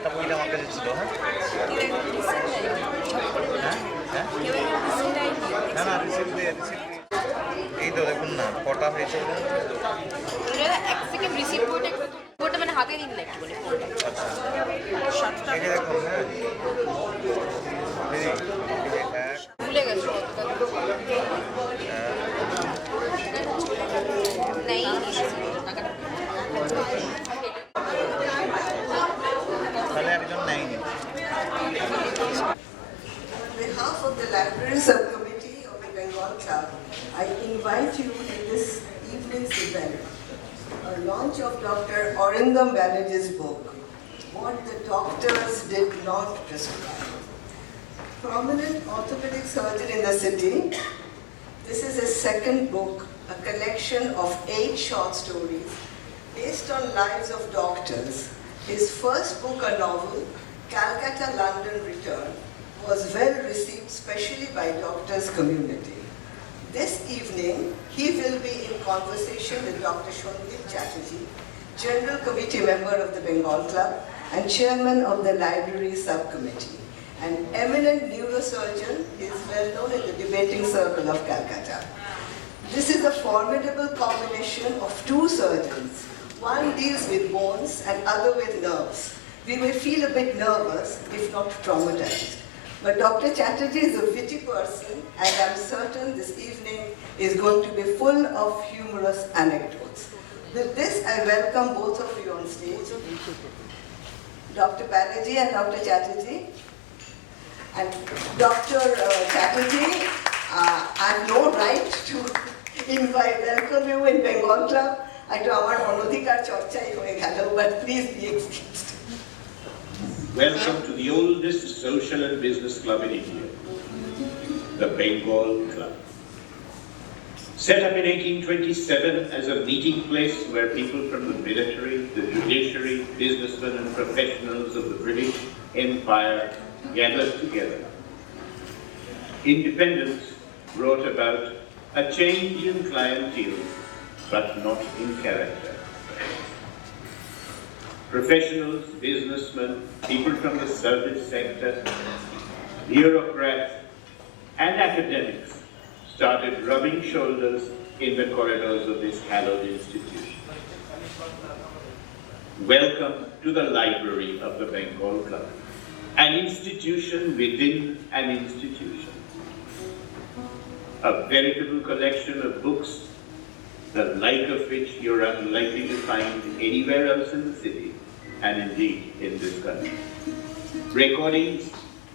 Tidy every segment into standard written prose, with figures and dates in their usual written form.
একটা বইটা আমার কাছে ছিল। হ্যাঁ হ্যাঁ না না রিসিপ্ট দিয়ে এই তো দেখুন না কটা হয়েছে। বইটা মানে হাতে দিন না একটু এই যে দেখুন হ্যাঁ ভুলে গেছো নেই তাহলে একজন নেয়নি। On behalf of the Library Subcommittee of the Bengal Club, I invite you to this evening's event, a launch of Dr. Arindam Banerjee's book, What the Doctors Did Not Prescribe. Prominent orthopedic surgeon in the city, this is his second book, a collection of 8 short stories based on lives of doctors. His first book, a novel, Calcutta London Return, was well received, especially by doctors' community. This evening, he will be in conversation with Dr. Shondip Chatterjee, General Committee member of the Bengal Club and Chairman of the Library Subcommittee. An eminent neurosurgeon, he is well known in the debating circle of Calcutta. This is a formidable combination of 2 surgeons. One deals with bones and other with nerves. We may feel a bit nervous, if not traumatized. But Dr. Chatterjee is a witty person, and I'm certain this evening is going to be full of humorous anecdotes. With this, I welcome both of you on stage. Dr. Banerjee and Dr. Chatterjee. And Dr. Chatterjee, I have no right to welcome you in Bengal Club. I do our onodhikar chorchai hoye gelo, but please be excused. Welcome to the oldest social and business club in India, the Bengal Club. Set up in 1827 as a meeting place where people from the military, the judiciary, businessmen and professionals of the British Empire gathered together. Independence brought about a change in clientele, but not in character. Professionals, businessmen, people from the service sector, bureaucrats, and academics started rubbing shoulders in the corridors of this hallowed institution. Welcome to the library of the Bengal Club, an institution within an institution. A veritable collection of books, the like of which you're unlikely to find anywhere else in the city, and indeed in this country. Recordings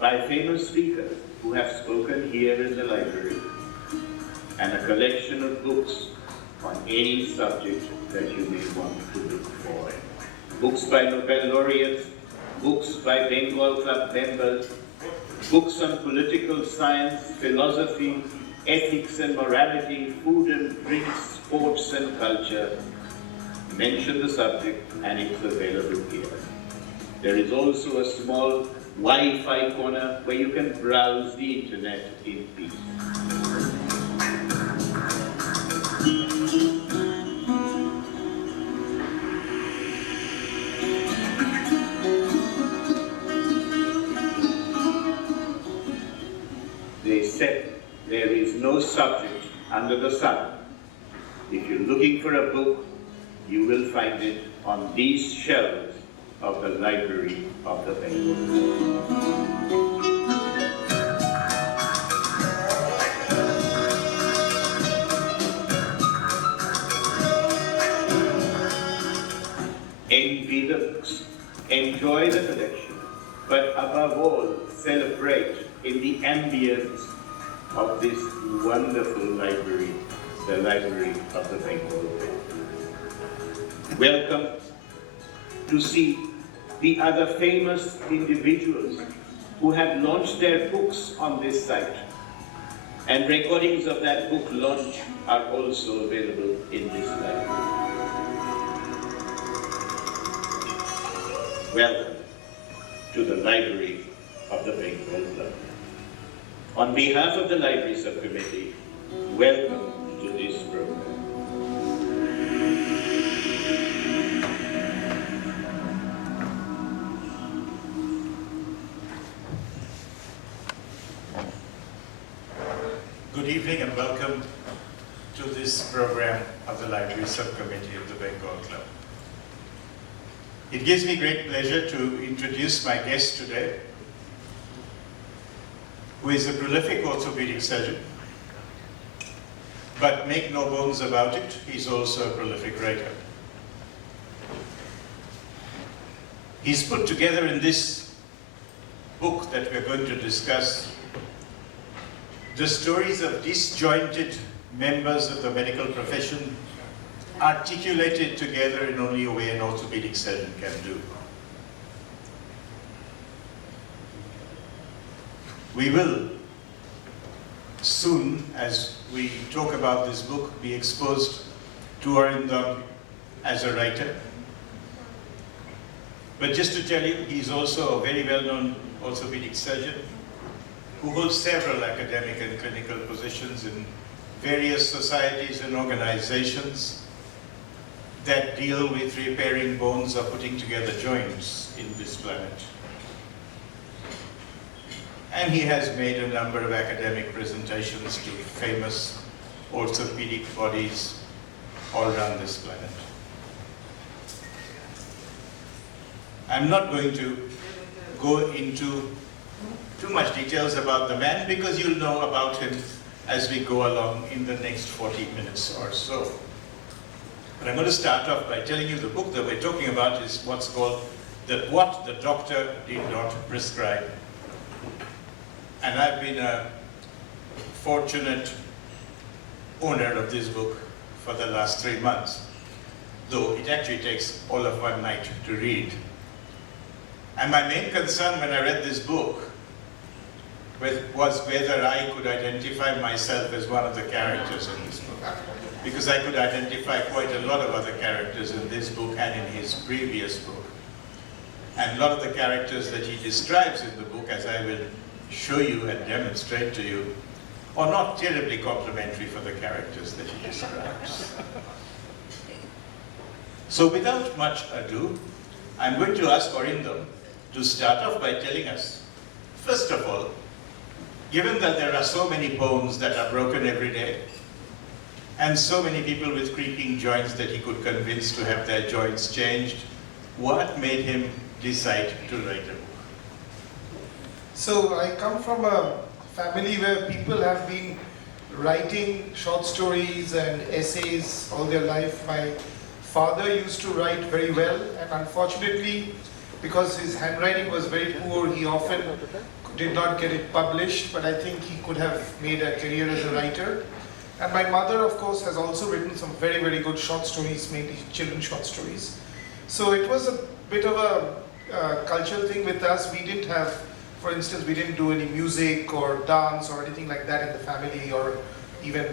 by famous speakers who have spoken here in the library, and a collection of books on any subject that you may want to look for. Books by Nobel laureates, books by Bengal Club members, books on political science, philosophy, ethics and morality, food and drinks, sports and culture. Mention the subject and it's available here. There is also a small Wi-Fi corner where you can browse the internet in peace. They said there is no subject under the sun. If you're looking for a book, you will find it on these shelves of the Library of the Bengal. Envy the books, enjoy the collection, but above all, celebrate in the ambience of this wonderful library, the Library of the Bengal. Welcome to see the other famous individuals who have launched their books on this site. And recordings of that book launch are also available in this library. Welcome to the Library of the Bengal Club. On behalf of the Library Subcommittee, welcome to this program. good evening and welcome to this program of the Library Subcommittee of the Bengal Club. It gives me great pleasure to introduce my guest today, who is a prolific orthopedic surgeon, but make no bones about it, he's also a prolific writer. He's put together in this book that we're going to discuss the stories of disjointed members of the medical profession articulated together in only a way an orthopedic surgeon can do. We will soon, as we talk about this book, be exposed to Arindam as a writer. But just to tell you, he's also a very well-known orthopedic surgeon who holds several academic and clinical positions in various societies and organizations that deal with repairing bones or putting together joints in this planet. And he has made a number of academic presentations to famous orthopedic bodies all around this planet. I'm not going to go into too much details about the man because you'll know about him as we go along in the next 40 minutes or so. But I'm going to start off by telling you the book that we're talking about is what's called What the Doctor Did Not Prescribe. And I've been a fortunate owner of this book for the last 3 months, though it actually takes all of one night to read. And my main concern when I read this book was whether I could identify myself as one of the characters in this book. Because I could identify quite a lot of other characters in this book and in his previous book. And a lot of the characters that he describes in the book, as I will show you and demonstrate to you, are not terribly complimentary for the characters that he describes. So without much ado, I'm going to ask Arindam to start off by telling us, first of all, given that there are so many bones that are broken every day, and so many people with creaking joints that he could convince to have their joints changed, what made him decide to write a book? So I come from a family where people have been writing short stories and essays all their life. My father used to write very well, and unfortunately, because his handwriting was very poor, he often did not get it published, but I think he could have made a career as a writer. And my mother, of course, has also written some very, very good short stories, mainly children's short stories. So it was a bit of a cultural thing with us. We didn't have, for instance, we didn't do any music or dance or anything like that in the family, or even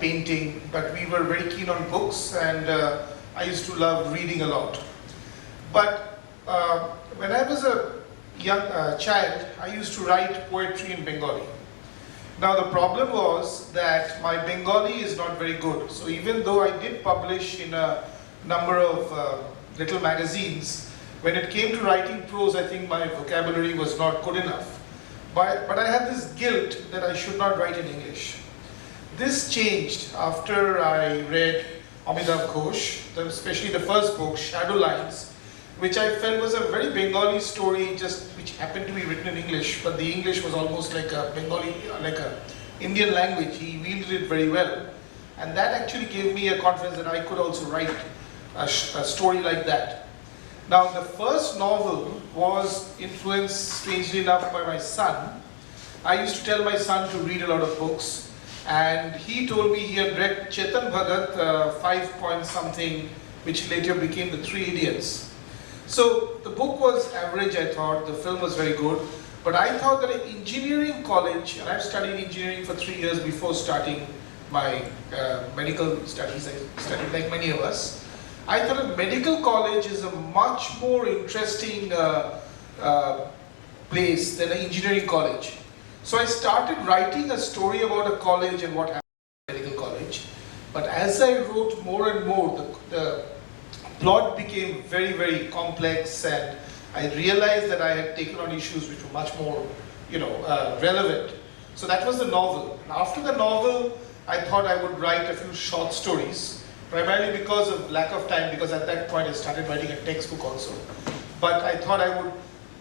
painting, but we were very keen on books, and I used to love reading a lot. But when I was a young child, I used to write poetry in Bengali. Now the problem was that my Bengali is not very good. So even though I did publish in a number of little magazines, when it came to writing prose, I think my vocabulary was not good enough. But I had this guilt that I should not write in English. This changed after I read Amitav Ghosh, especially the first book, Shadow Lines, which I felt was a very Bengali story, which happened to be written in English, but the English was almost like a Bengali, like a Indian language. He wielded it very well. And that actually gave me a confidence that I could also write a story like that. Now, the first novel was influenced, strangely enough, by my son. I used to tell my son to read a lot of books, and he told me he had read Chetan Bhagat, 5 point something, which later became The Three Idiots. So the book was average, I thought. The film was very good. But I thought that an engineering college, and I've studied engineering for 3 years before starting my medical studies, I studied like many of us. I thought a medical college is a much more interesting place than an engineering college. So I started writing a story about a college and what happened at a medical college. But as I wrote more and more, the plot became very, very complex, and I realized that I had taken on issues which were much more, relevant. So that was the novel. And after the novel, I thought I would write a few short stories, primarily because of lack of time, because at that point I started writing a textbook also. But I thought I would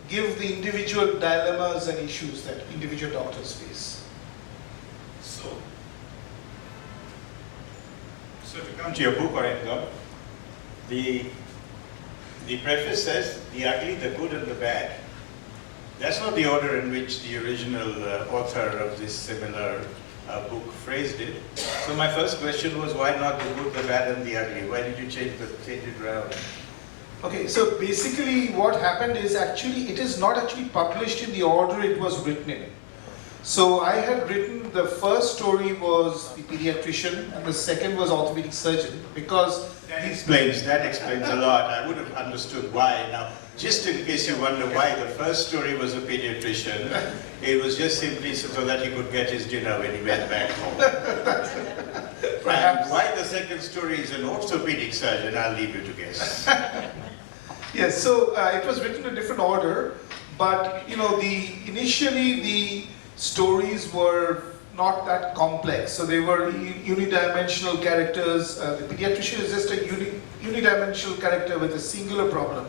give the individual dilemmas and issues that individual doctors face. So to come to your book, Arindam, the preface says, the ugly, the good and the bad. That's not the order in which the original author of this similar book phrased it. So my first question was, why not the good, the bad and the ugly? Why did you change it around? Okay, so basically what happened is actually, it is not actually published in the order it was written in. So I had written, the first story was the pediatrician and the second was orthopedic surgeon, because That explains a lot. I would have understood why. Now, just in case you wonder why the first story was a pediatrician, it was just simply so that he could get his dinner when he went back home. And why the second story is an orthopedic surgeon, I'll leave you to guess. Yes, so it was written in a different order, but you know, initially the stories were not that complex. So they were unidimensional characters. The pediatrician is just a unidimensional character with a singular problem.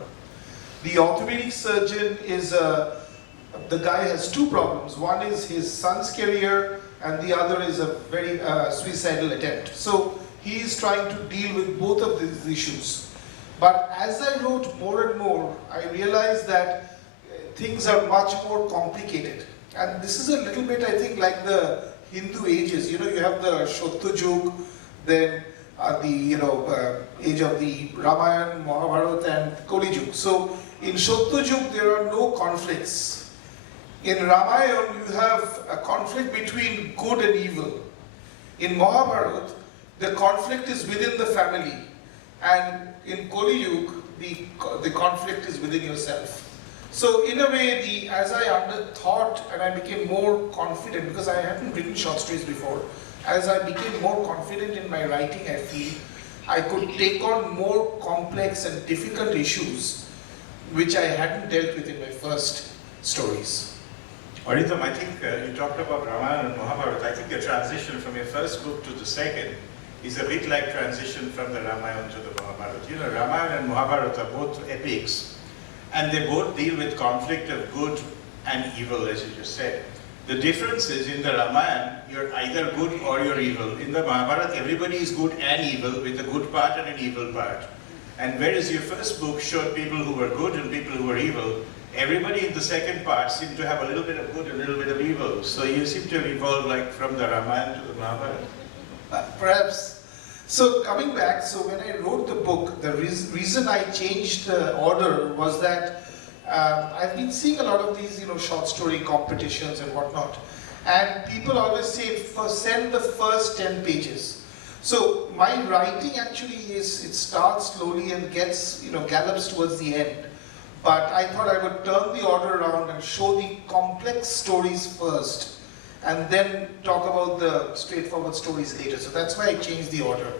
The orthopedic surgeon is the guy has two problems. One is his son's career, and the other is a very suicidal attempt. So he is trying to deal with both of these issues. But as I wrote more and more, I realized that things are much more complicated. And this is a little bit, I think, like the Hindu ages. You know, you have the Shottayug, then the age of the Ramayana, Mahabharata, and Kali Yuga. So in Shottayug, there are no conflicts. In Ramayana, you have a conflict between good and evil. In Mahabharata, the conflict is within the family. And in Kali Yuga, the conflict is within yourself. So in a way, as I thought and I became more confident, because I hadn't written short stories before, as I became more confident in my writing, I feel I could take on more complex and difficult issues which I hadn't dealt with in my first stories. Arindam, I think you talked about Ramayana and Mahabharata. I think the transition from your first book to the second is a bit like transition from the Ramayana to the Mahabharata. You know, Ramayana and Mahabharata are both epics, and they both deal with conflict of good and evil, as you just said. The difference is, in the Ramayana, you're either good or you're evil. In the Mahabharata, everybody is good and evil, with a good part and an evil part. And whereas your first book showed people who were good and people who were evil, everybody in the second part seemed to have a little bit of good and a little bit of evil. So you seem to have evolved like from the Ramayana to the Mahabharata. Perhaps. So coming back, so when I wrote the book, the reason I changed the order was that I've been seeing a lot of these, short story competitions and whatnot. And people always say, send the first 10 pages. So my writing actually it starts slowly and gets, gallops towards the end. But I thought I would turn the order around and show the complex stories first, and then talk about the straightforward stories later. So that's why I changed the order.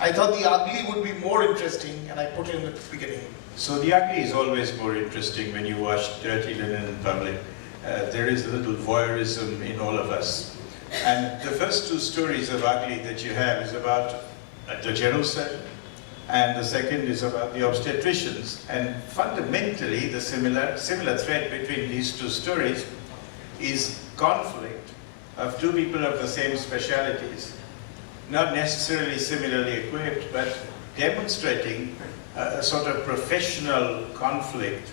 I thought the ugly would be more interesting, and I put it in the beginning. So the ugly is always more interesting when you watch Dirty Linen in public. There is a little voyeurism in all of us. And the first two stories of ugly that you have is about the general surgeon, and the second is about the obstetricians. And fundamentally, the similar thread between these two stories is conflict of two people of the same specialities, not necessarily similarly equipped, but demonstrating a sort of professional conflict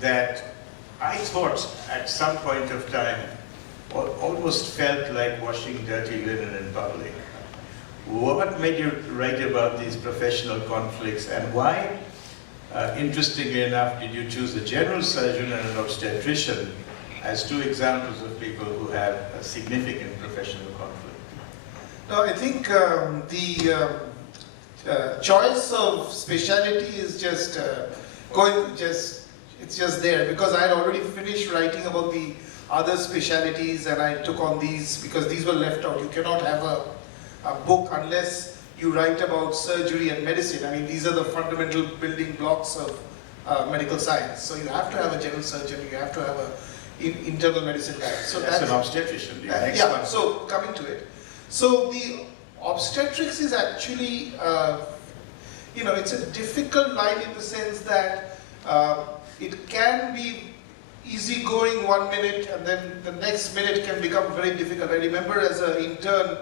that I thought at some point of time almost felt like washing dirty linen in public. What made you write about these professional conflicts, and why, interestingly enough, did you choose a general surgeon and an obstetrician as two examples of people who have a significant professional conflict? No, I think the choice of speciality is just it's just there, because I had already finished writing about the other specialities, and I took on these because these were left out. You cannot have a book unless you write about surgery and medicine. I mean, these are the fundamental building blocks of medical science. So you have to have a general surgeon, you have to have a internal medicine guy. So that's an obstetrician. The next yeah, one. so coming to it. So the obstetrics is actually, it's a difficult line in the sense that it can be easy going 1 minute and then the next minute can become very difficult. I remember as an intern,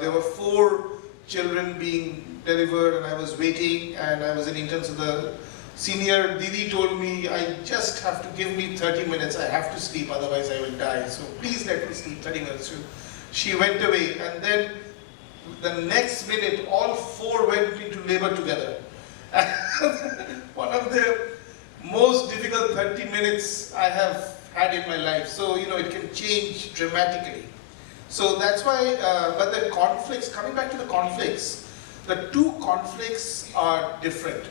there were 4 children being delivered and I was waiting and I was an intern, so the senior Didi told me, I just have to give me 30 minutes, I have to sleep, otherwise I will die. So please let me sleep 30 minutes. So she went away and then the next minute all 4 went into labor together. One of the most difficult 30 minutes I have had in my life. So, it can change dramatically. So that's why, but the conflicts, coming back to the conflicts, the 2 conflicts are different.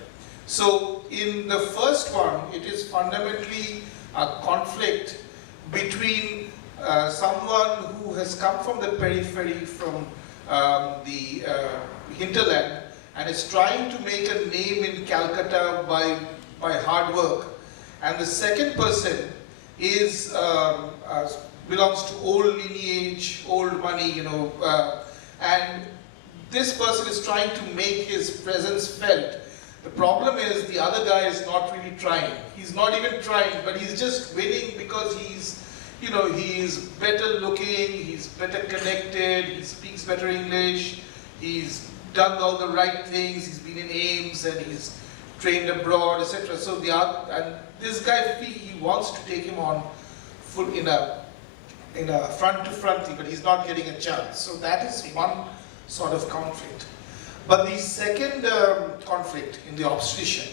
So in the first one, it is fundamentally a conflict between someone who has come from the periphery, from the hinterland, and is trying to make a name in Calcutta by hard work. And the second person is belongs to old lineage, old money, and this person is trying to make his presence felt. The problem is the other guy is not really trying. He's not even trying, but he's just winning because he's better looking, he's better connected, he speaks better English, he's done all the right things, he's been in AIMS and he's trained abroad, etc. So and this guy, he wants to take him on full in a front to front thing, but he's not getting a chance. So that is one sort of conflict. But the second conflict in the obstetrician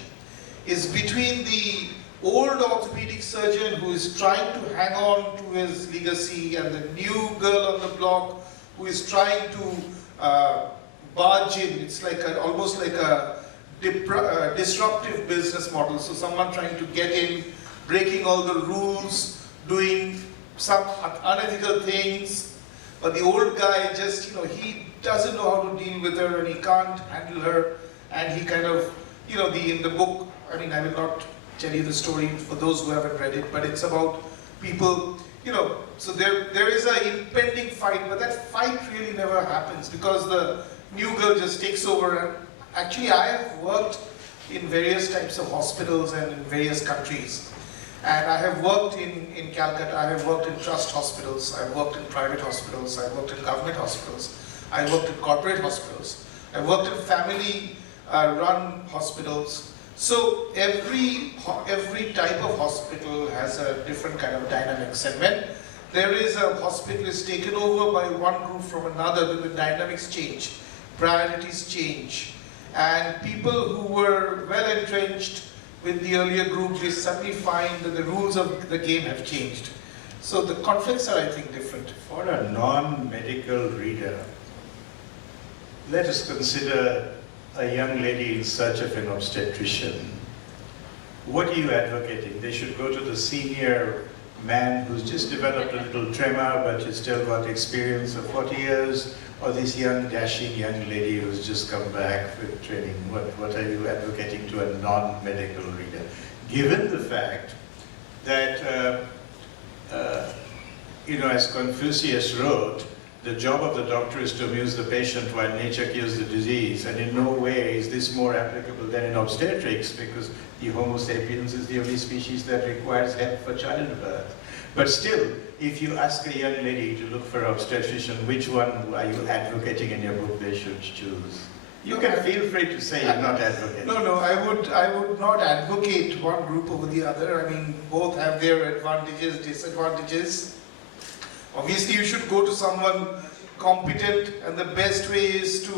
is between the old orthopedic surgeon who is trying to hang on to his legacy and the new girl on the block who is trying to barge in. It's like almost like a disruptive business model. So someone trying to get in, breaking all the rules, doing some unethical things, but the old guy just, he doesn't know how to deal with her and he can't handle her, and he kind of, in the book, I mean, I will not tell you the story for those who haven't read it, but it's about people, so there is an impending fight, but that fight really never happens because the new girl just takes over. And actually, I have worked in various types of hospitals and in various countries. And I have worked in Calcutta, I have worked in trust hospitals, I've worked in private hospitals, I've worked in government hospitals, I've worked in corporate hospitals, I've worked in family run hospitals. So every type of hospital has a different kind of dynamics. And when there is a hospital is taken over by one group from another, then the dynamics change, priorities change. And people who were well entrenched with the earlier group, they suddenly find that the rules of the game have changed. So the conflicts are, I think, different. For a non-medical reader, let us consider a young lady in search of an obstetrician. What are you advocating? They should go to the senior man who's just developed a little tremor but has still got experience of 40 years, or this young, dashing young lady who's just come back with training? What are you advocating to a non-medical reader? Given the fact that, as Confucius wrote, the job of the doctor is to amuse the patient while nature cures the disease, and in no way is this more applicable than in obstetrics, because the Homo sapiens is the only species that requires help for childbirth. But still, if you ask a young lady to look for an obstetrician, which one are you advocating in your book they should choose? You can feel free to say you're not advocating. No, I would not advocate one group over the other. I mean, both have their advantages, disadvantages. Obviously, you should go to someone competent, and the best way is to,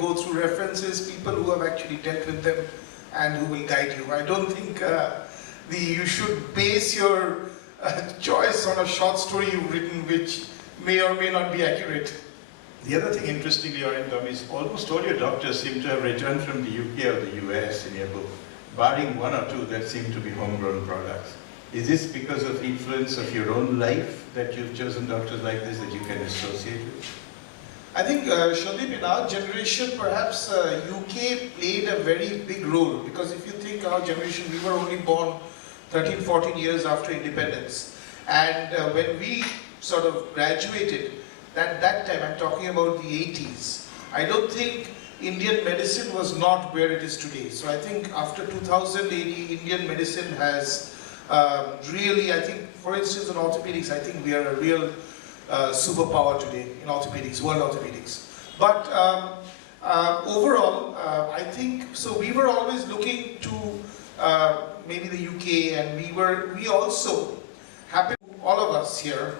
go through references, people who have actually dealt with them and who will guide you. I don't think you should base your choice on a short story you've written, which may or may not be accurate. The other thing, interestingly, Arindam, is almost all your doctors seem to have returned from the UK or the US in your book, barring one or two that seem to be homegrown products. Is this because of influence of your own life that you've chosen doctors like this that you can associate with? I think, Shadip, in our generation, perhaps UK played a very big role, because if you think our generation, we were only born 13, 14 years after independence. And when we sort of graduated, that time, I'm talking about the 80s, I don't think Indian medicine was not where it is today. So I think after 2080, Indian medicine has really, I think, for instance, in orthopedics, I think we are a real superpower today in orthopedics, world orthopedics. But overall, I think, so we were always looking to maybe the UK, and we also happened, all of us here,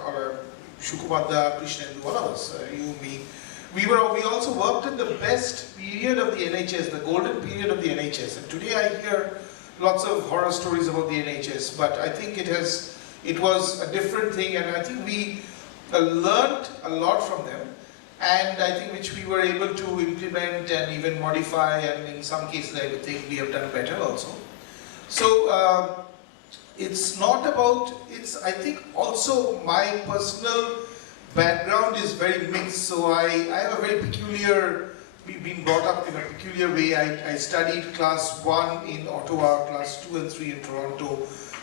Shukumadda, Krishnendu, all of us, you, me, we also worked in the best period of the NHS, the golden period of the NHS. And today I hear lots of horror stories about the NHS, but I think it was a different thing, and I think we learned a lot from them, and I think which we were able to implement and even modify, and in some cases I would think we have done better also. So it's not about, I think also my personal background is very mixed, so I have a very peculiar, been brought up in a peculiar way. I studied class 1 in Ottawa, class 2 and 3 in Toronto,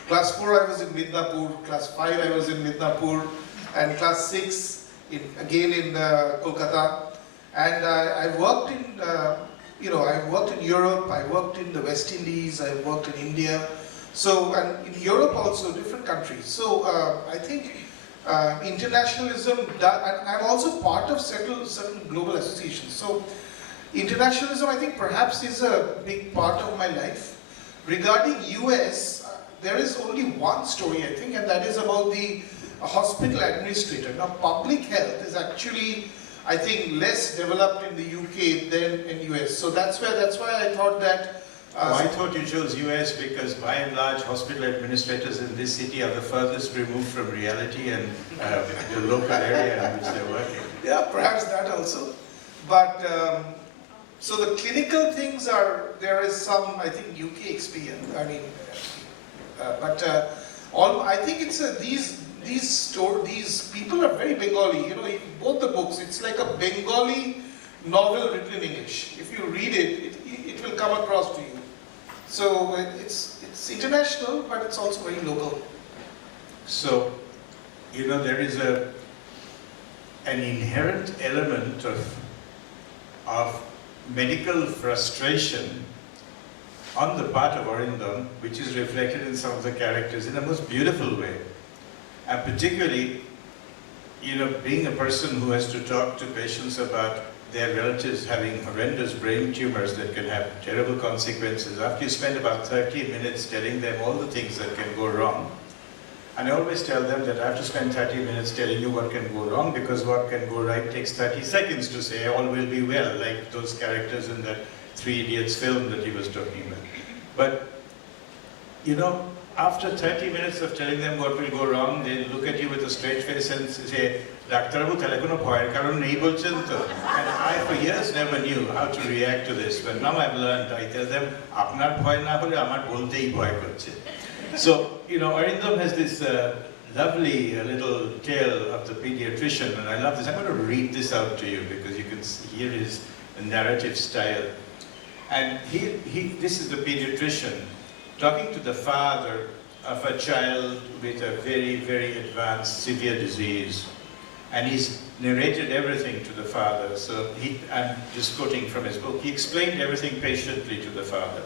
class 4 I was in Midnapur, class 5 I was in Midnapur, and class 6 again in Kolkata. And I worked in, I worked in Europe, I worked in the West Indies, I worked in India. So, and in Europe also, different countries. So I think internationalism, and I'm also part of certain global associations. So internationalism, I think, perhaps is a big part of my life. Regarding US, there is only one story, I think, and that is about the hospital administrator. Now, public health is actually, I think, less developed in the UK than in US. So that's why I thought that. I thought you chose US because, by and large, hospital administrators in this city are the furthest removed from reality and the local area in which they're working. Yeah, perhaps that also. But so the clinical things there is some, I think, UK experience. I mean, I think it's these people are very Bengali. You know, in both the books, it's like a Bengali novel written in English. If you read it, it will come across to you. So it's international, but it's also very local. So, you know, there is an inherent element of medical frustration on the part of Arindam, which is reflected in some of the characters in a most beautiful way. And particularly, you know, being a person who has to talk to patients about their relatives having horrendous brain tumors that can have terrible consequences, after you spend about 30 minutes telling them all the things that can go wrong. And I always tell them that I have to spend 30 minutes telling you what can go wrong, because what can go right takes 30 seconds to say all will be well, like those characters in that Three Idiots film that he was talking about. But, you know, after 30 minutes of telling them what will go wrong, they look at you with a straight face and say, Daktarbabu, tale kono bhoyer karon nei bolchen to. And I, for years, never knew how to react to this. But now I've learned, I tell them, apnar bhoy na hole, amar boltei bhoy korche. So, you know, Arindam has this lovely little tale of the pediatrician, and I love this. I'm going to read this out to you because you can hear his narrative style. And this is the pediatrician talking to the father of a child with a very, very advanced, severe disease. And he's narrated everything to the father. So I'm just quoting from his book. He explained everything patiently to the father.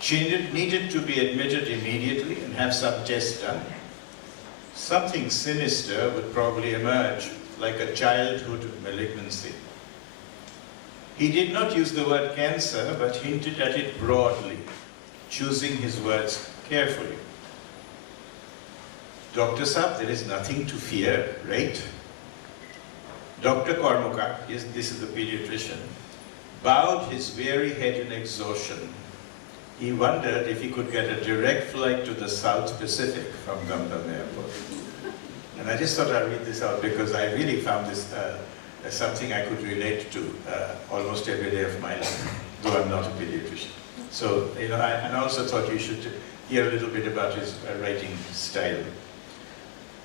She needed to be admitted immediately and have some tests done. Something sinister would probably emerge, like a childhood malignancy. He did not use the word cancer, but hinted at it broadly, choosing his words carefully. Dr. Saab, there is nothing to fear, right? Dr. Kormukar, yes, this is the pediatrician, bowed his weary head in exhaustion. He wondered if he could get a direct flight to the South Pacific from Dum-Dum Airport. And I just thought I'd read this out because I really found this as something I could relate to almost every day of my life, though I'm not a pediatrician. So, you know, and I also thought you should hear a little bit about his writing style.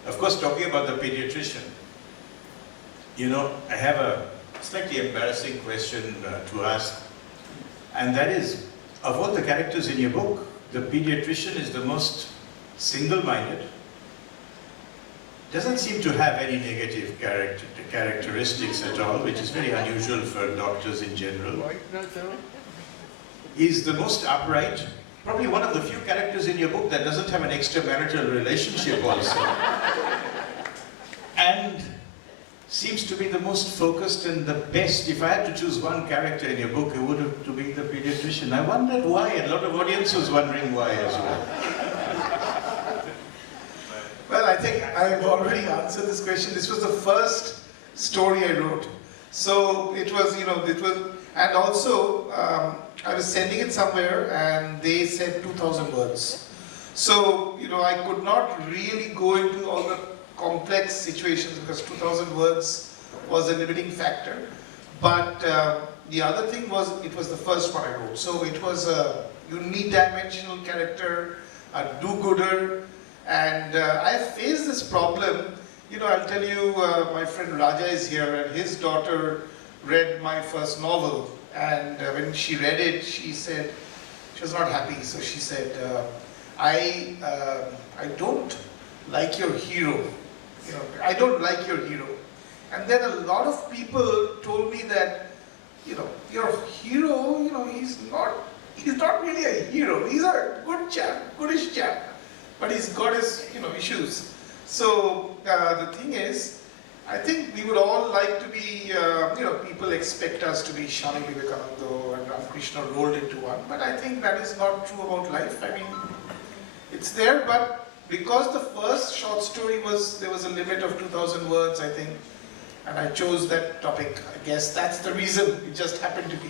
Of course, talking about the pediatrician, you know, I have a slightly embarrassing question to ask, and that is, of all the characters in your book, the pediatrician is the most single-minded, doesn't seem to have any negative characteristics at all, which is very unusual for doctors in general. He's the most upright, probably one of the few characters in your book that doesn't have an extramarital relationship also. And seems to be the most focused and the best. If I had to choose one character in your book, it would have to be the pediatrician. I wondered why, and a lot of audience was wondering why as well. Well, I think I've already answered this question. This was the first story I wrote. So it was, and also I was sending it somewhere and they said 2,000 words. So, I could not really go into all the complex situations because 2,000 words was a limiting factor. But the other thing was, it was the first one I wrote. So it was a unidimensional character, a do-gooder, and I faced this problem. I'll tell you, my friend Raja is here, and his daughter read my first novel, and when she read it, she said she was not happy. So she said, I don't like your hero. I don't like your hero. And then a lot of people told me that, your hero, he's not really a hero. He's a good chap, goodish chap, but he's got his, issues. So the thing is, I think we would all like to be, people expect us to be Swami Vivekananda and Ramakrishna rolled into one, but I think that is not true about life. I mean, it's there, but because the first short story there was a limit of 2,000 words, I think, and I chose that topic. I guess that's the reason. It just happened to be.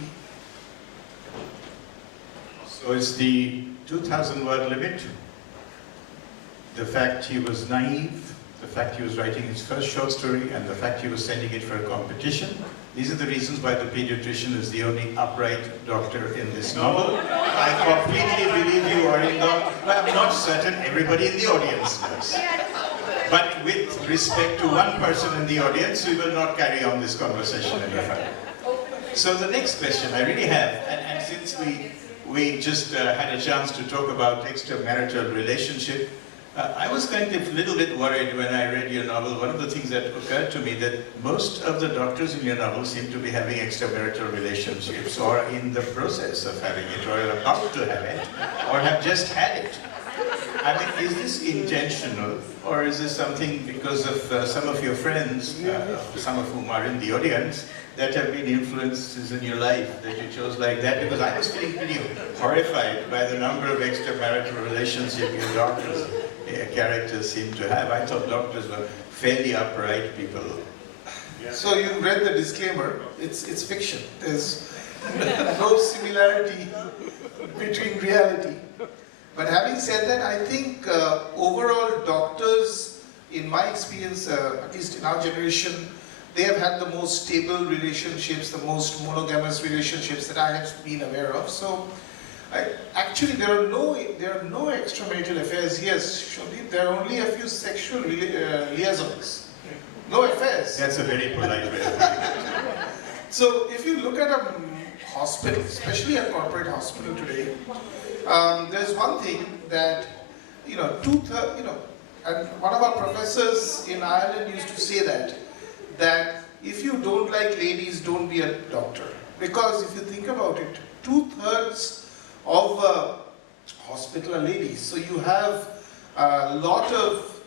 So it's the 2,000 word limit, the fact he was naive, the fact he was writing his first short story, and the fact he was sending it for a competition. These are the reasons why the pediatrician is the only upright doctor in this novel. I completely believe you, Arindam. Well, I'm not certain everybody in the audience does. But with respect to one person in the audience, we will not carry on this conversation any further. So the next question I really have, and since we just had a chance to talk about extramarital relationship, I was kind of a little bit worried when I read your novel. One of the things that occurred to me that most of the doctors in your novel seem to be having extramarital relationships or in the process of having it or are about to have it or have just had it. I mean, is this intentional or is this something because of some of your friends, some of whom are in the audience, that have been influences in your life that you chose like that? Because I was feeling pretty horrified by the number of extramarital relationships your doctors characters seem to have. I thought doctors were fairly upright people. So you read the disclaimer. It's fiction. There's no similarity between reality. But having said that, I think overall doctors, in my experience, at least in our generation, they have had the most stable relationships, the most monogamous relationships that I have been aware of. So actually, there are no extramarital affairs here, Shobdeep. There are only a few sexual liaisons. No affairs. That's a very polite way of putting it. So if you look at a hospital, especially a corporate hospital today, there's one thing that, and one of our professors in Ireland used to say that if you don't like ladies, don't be a doctor. Because if you think about it, 2/3 of hospital are ladies. So you have a lot of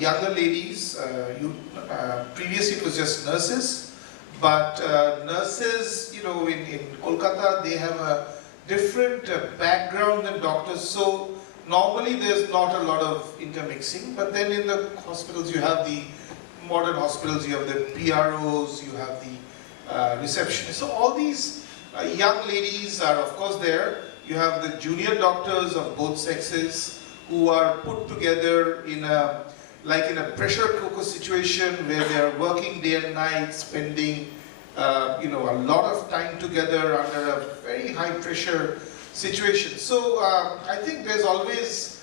younger ladies. Previously it was just nurses, but nurses, in Kolkata, they have a different background than doctors. So normally there's not a lot of intermixing, but then in the hospitals you have the modern hospitals, you have the PROs, you have the receptionists. So all these young ladies are of course there. You have the junior doctors of both sexes who are put together in a pressure cooker situation where they are working day and night, spending a lot of time together under a very high pressure situation. So I think there's always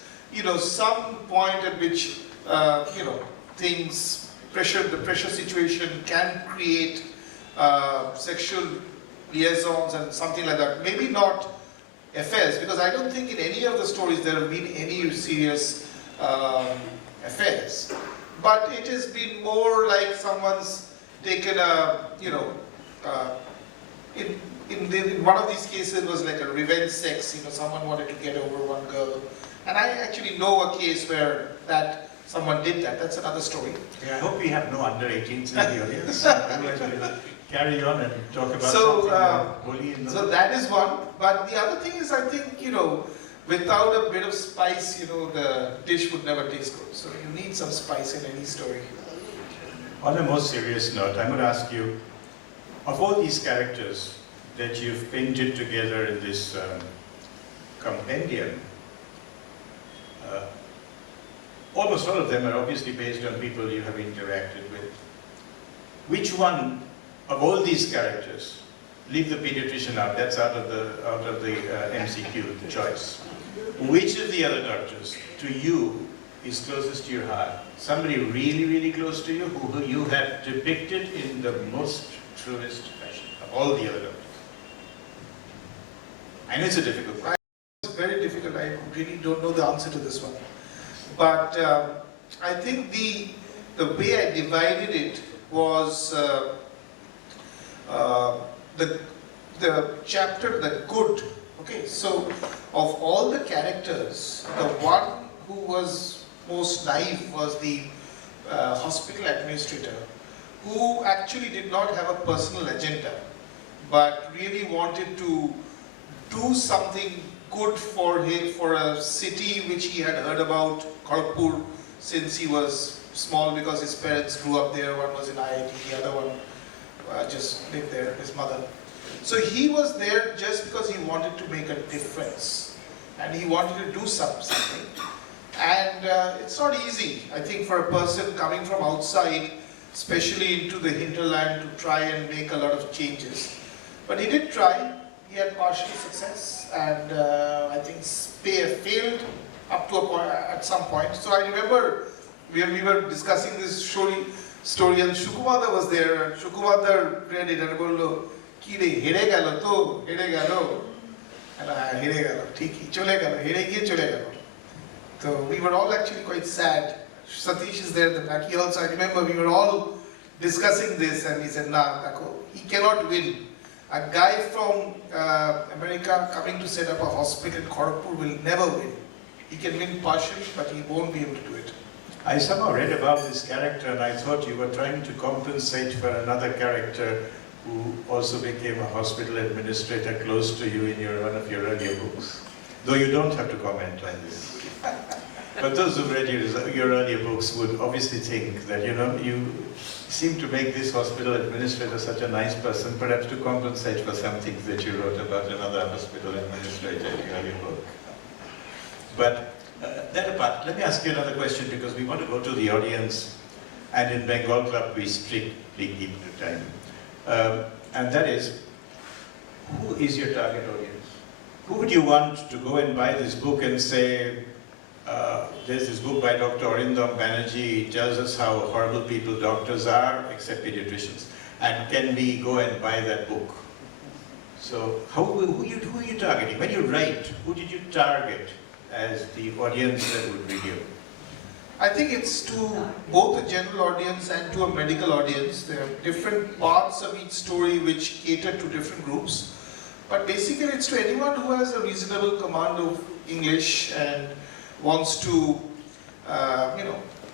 some point at which the pressure situation can create sexual liaisons and something like that. Maybe not affairs, because I don't think in any of the stories there have been any serious affairs. but it has been more like someone's taken a, in one of these cases was like a revenge sex, someone wanted to get over one girl. And I actually know a case where someone did that. That's another story. Yeah, I hope we have no under 18s in the audience. Otherwise we'll carry on and talk about something bullying. So that is one. But the other thing is, I think, without a bit of spice, the dish would never taste good. So you need some spice in any story. On a more serious note, I'm going to ask you, of all these characters that you've painted together in this compendium, almost all of them are obviously based on people you have interacted with. Which one of all these characters, leave the pediatrician out, that's out of the MCQ choice. Which of the other doctors to you is closest to your heart? Somebody really, really close to you who you have depicted in the most truest fashion of all the other doctors? I know it's a difficult question. It's very difficult. I really don't know the answer to this one. But I think the way I divided it was the chapter, the good. Okay, so of all the characters, the one who was most naive was the hospital administrator, who actually did not have a personal agenda, but really wanted to do something good for him, for a city which he had heard about, Kharagpur, since he was small, because his parents grew up there. One was in IIT, the other one just lived there, his mother. So he was there just because he wanted to make a difference, and he wanted to do something. And it's not easy, I think, for a person coming from outside, especially into the hinterland, to try and make a lot of changes. But he did try. He had partial success, and I think failed up to a point, at some point. So I remember we were discussing this story, and Shukumada was there, and Shukumada read it and said, "Ki re, here gelo to, here gelo." And here gelo, thiki, chole gelo, here giye chole gelo. So we were all actually quite sad. Satish is there at the back. He also, I remember we were all discussing this, and he said, "Nah, he cannot win. A guy from America coming to set up a hospital in Kharagpur will never win. He can win partially, but he won't be able to do it." I somehow read about this character and I thought you were trying to compensate for another character who also became a hospital administrator close to you in one of your earlier books. Though you don't have to comment on this. But those who read your earlier books would obviously think that, you seem to make this hospital administrator such a nice person, perhaps to compensate for some things that you wrote about another hospital administrator in your earlier book. But that apart, let me ask you another question, because we want to go to the audience, and in Bengal Club we strictly keep to time. And that is, who is your target audience? Who would you want to go and buy this book and say, there's this book by Dr. Arindam Banerjee, it tells us how horrible people doctors are, except pediatricians, and can we go and buy that book? So who are you targeting? When you write, who did you target as the audience that would read you? I think it's to both a general audience and to a medical audience. There are different parts of each story which cater to different groups. But basically it's to anyone who has a reasonable command of English and wants to,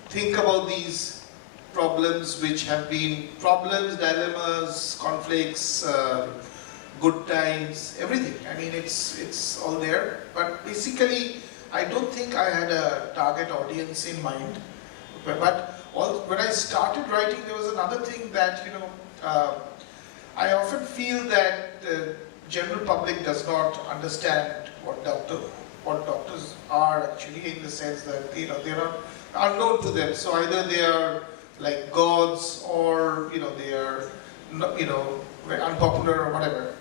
think about these problems which have been problems, dilemmas, conflicts, good times, everything. I mean, it's all there. But basically, I don't think I had a target audience in mind. But when I started writing, there was another thing that, I often feel that the general public does not understand what doctors are actually, in the sense that, they are unknown to them. So either they are like gods, or, they are, very unpopular or whatever.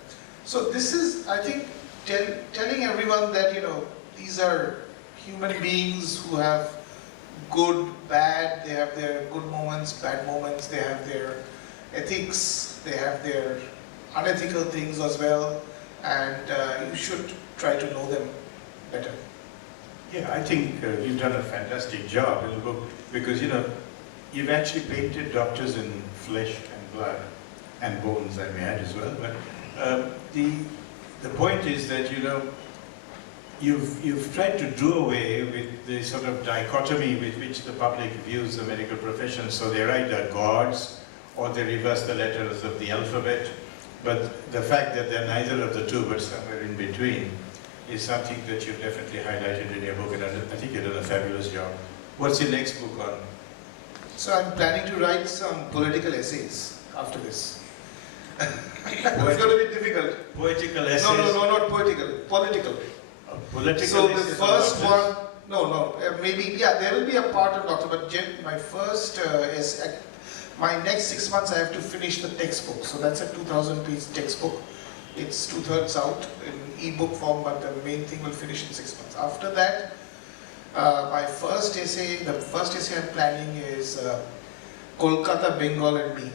So this is, I think, telling everyone that, these are human beings who have good, bad, they have their good moments, bad moments, they have their ethics, they have their unethical things as well, and you should try to know them better. Yeah, I think you've done a fantastic job in the book, because, you've actually painted doctors in flesh and blood, and bones, I may add as well. But the point is that, you know, you've tried to do away with the sort of dichotomy with which the public views the medical profession. So they write gods, or they reverse the letters of the alphabet. But the fact that they're neither of the two, but somewhere in between, is something that you've definitely highlighted in your book, and I think you've done a fabulous job. What's your next book on? So I'm planning to write some political essays after this. It's going to be difficult. Poetical essays? No, not poetical, political. Political So the essays first about one, maybe, yeah, there will be a part on doctor, but my first my next 6 months I have to finish the textbook. So that's a 2,000-page textbook. It's 2/3 out in ebook form, but the main thing will finish in 6 months. After that, my first essay, the first essay I'm planning is Kolkata, Bengal and Me.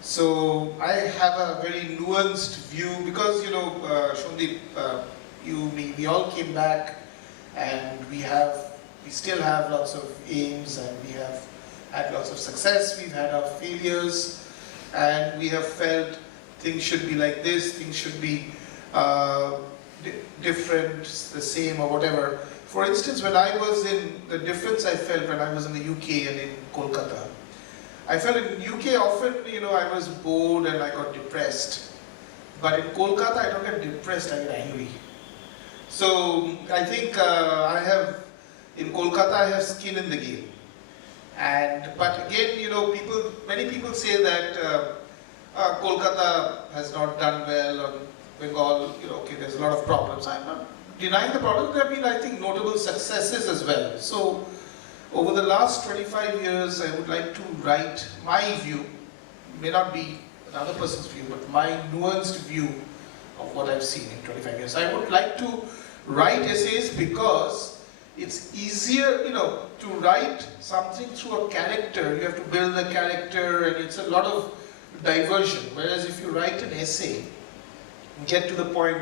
So I have a very nuanced view because, you know, Shondeep, we all came back, and we still have lots of aims, and we have had lots of success, we've had our failures, and we have felt things should be like this, things should be different, the same or whatever. For instance, the difference I felt when I was in the UK and in Kolkata, I felt in UK often, you know, I was bored and I got depressed. But in Kolkata, I don't get depressed, I get angry. So I think in Kolkata, I have skin in the game. But again, you know, many people say that Kolkata has not done well, or Bengal, you know, okay, there's a lot of problems. I'm not denying the problems. There have been, I think, notable successes as well. So over the last 25 years, I would like to write my view, may not be another person's view, but my nuanced view of what I've seen in 25 years. I would like to write essays because it's easier, you know, to write something through a character. You have to build the character, and it's a lot of diversion. Whereas if you write an essay, you get to the point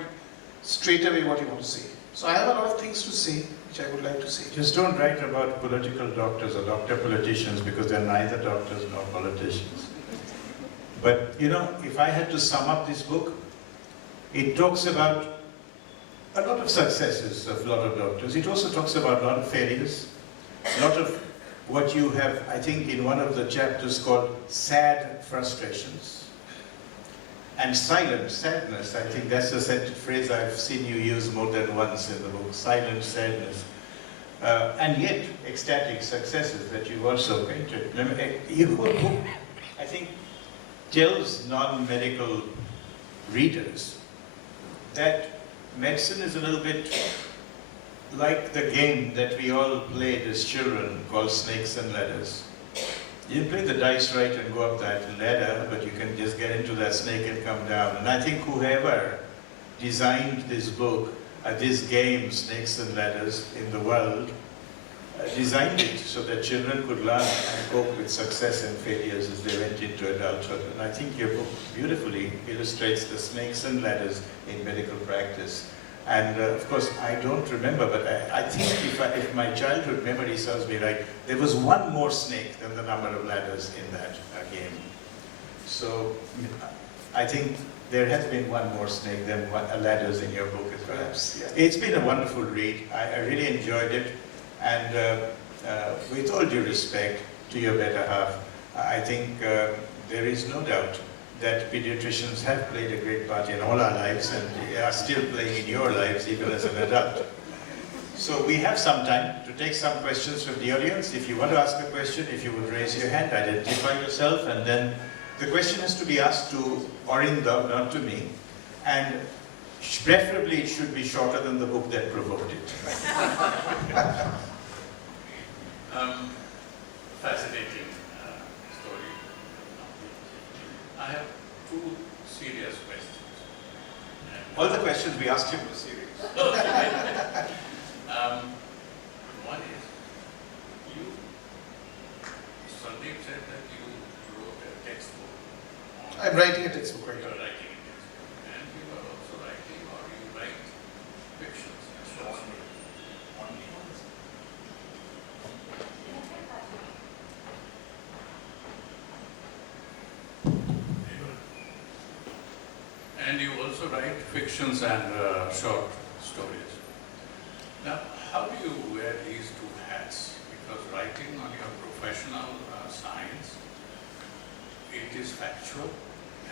straight away what you want to say. So I have a lot of things to say, which I would like to say. Just don't write about political doctors or doctor politicians, because they're neither doctors nor politicians. But, you know, if I had to sum up this book, it talks about a lot of successes of a lot of doctors. It also talks about a lot of failures, a lot of what you have, I think, in one of the chapters called sad frustrations. And silent sadness, I think that's a phrase I've seen you use more than once in the book, silent sadness. And yet, ecstatic successes that you've also painted. Your whole book, I think, tells non-medical readers that medicine is a little bit like the game that we all played as children called snakes and ladders. You play the dice right and go up that ladder, but you can just get into that snake and come down. And I think whoever designed this book, this game, Snakes and Ladders, in the world, designed it so that children could learn and cope with success and failures as they went into adulthood. And I think your book beautifully illustrates the snakes and ladders in medical practice. And of course, I don't remember, but I think if my childhood memory serves me right, there was one more snake than the number of ladders in that game. So I think there has been one more snake than ladders in your book as well. Perhaps, yeah. It's been a wonderful read. I really enjoyed it. And with all due respect to your better half, I think there is no doubt that pediatricians have played a great part in all our lives and are still playing in your lives even as an adult. So we have some time to take some questions from the audience. If you want to ask a question, if you would raise your hand, identify yourself, and then the question has to be asked to Arindam, not to me. And preferably it should be shorter than the book that provoked it. Fascinating story. I have two serious questions. All the questions we asked him were serious. One is, Sandeep said that you wrote a textbook. I'm writing a textbook right You now. are writing a textbook, and you are also writing, or you write fictions as well. fictions and short stories. Now, how do you wear these two hats? Because writing on your professional science, it is factual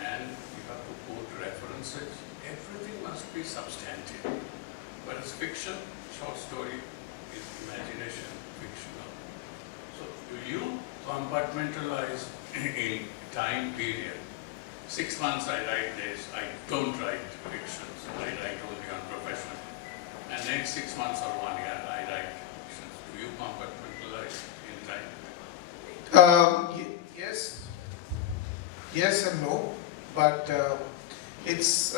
and you have to quote references. Everything must be substantive. Whereas fiction, short story, is imagination, fictional. So do you compartmentalize a time period? 6 months I write this, I don't write fictions, I write only on professional. And next 6 months or 1 year I write fictions. Do you compartmentalize in time? Yes and no, but it's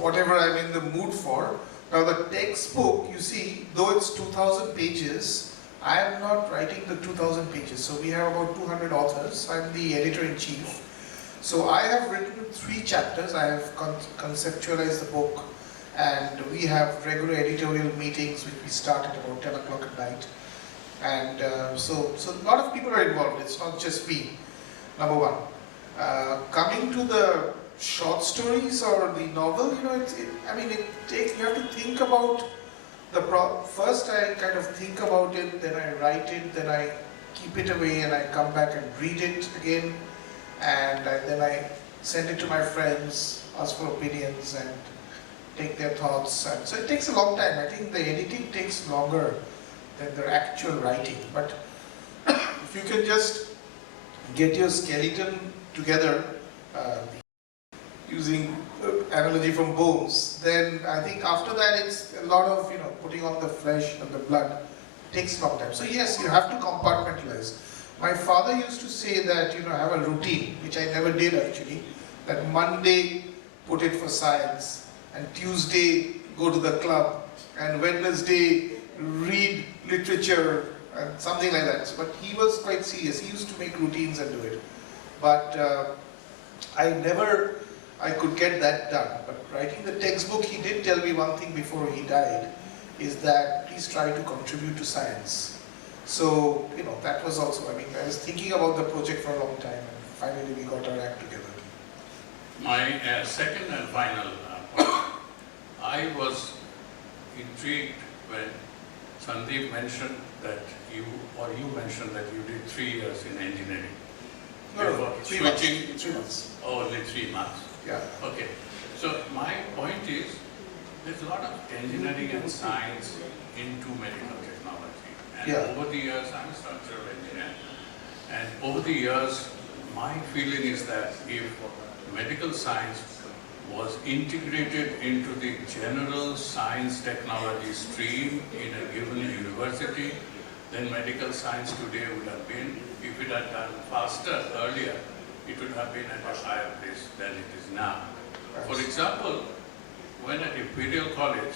whatever I'm in the mood for. Now the textbook, you see, though it's 2,000 pages, I am not writing the 2,000 pages. So we have about 200 authors. I'm the editor-in-chief. So I have written 3 chapters. I have conceptualized the book, and we have regular editorial meetings which we start at about 10 o'clock at night. And so a lot of people are involved. It's not just me, number one. Coming to the short stories or the novel, you have to think about first I kind of think about it, then I write it, then I keep it away and I come back and read it again, and then I send it to my friends, ask for opinions and take their thoughts. And so it takes a long time. I think the editing takes longer than the actual writing. But if you can just get your skeleton together, using analogy from bones, then I think after that it's a lot of putting on the flesh and the blood. It takes a long time. So yes, you have to compartmentalize. My father used to say that have a routine, which I never did actually. That Monday put it for science, and Tuesday go to the club, and Wednesday read literature and something like that. But he was quite serious. He used to make routines and do it. But I could get that done. But writing the textbook, he did tell me one thing before he died, is that please try to contribute to science. So, that was also, I was thinking about the project for a long time, and finally we got our act together. My second and final point, I was intrigued when Sandeep mentioned that you mentioned that you did 3 years in engineering. No, 3 months. 3 months. Oh, only 3 months. Yeah. Okay. So my point is, there's a lot of engineering and science into medical technology. And over the years, I'm a structural engineer. And over the years, my feeling is that if medical science was integrated into the general science technology stream in a given university, then medical science today would have been, if it had done faster earlier, it would have been at a higher place than it is now. For example, when at Imperial College,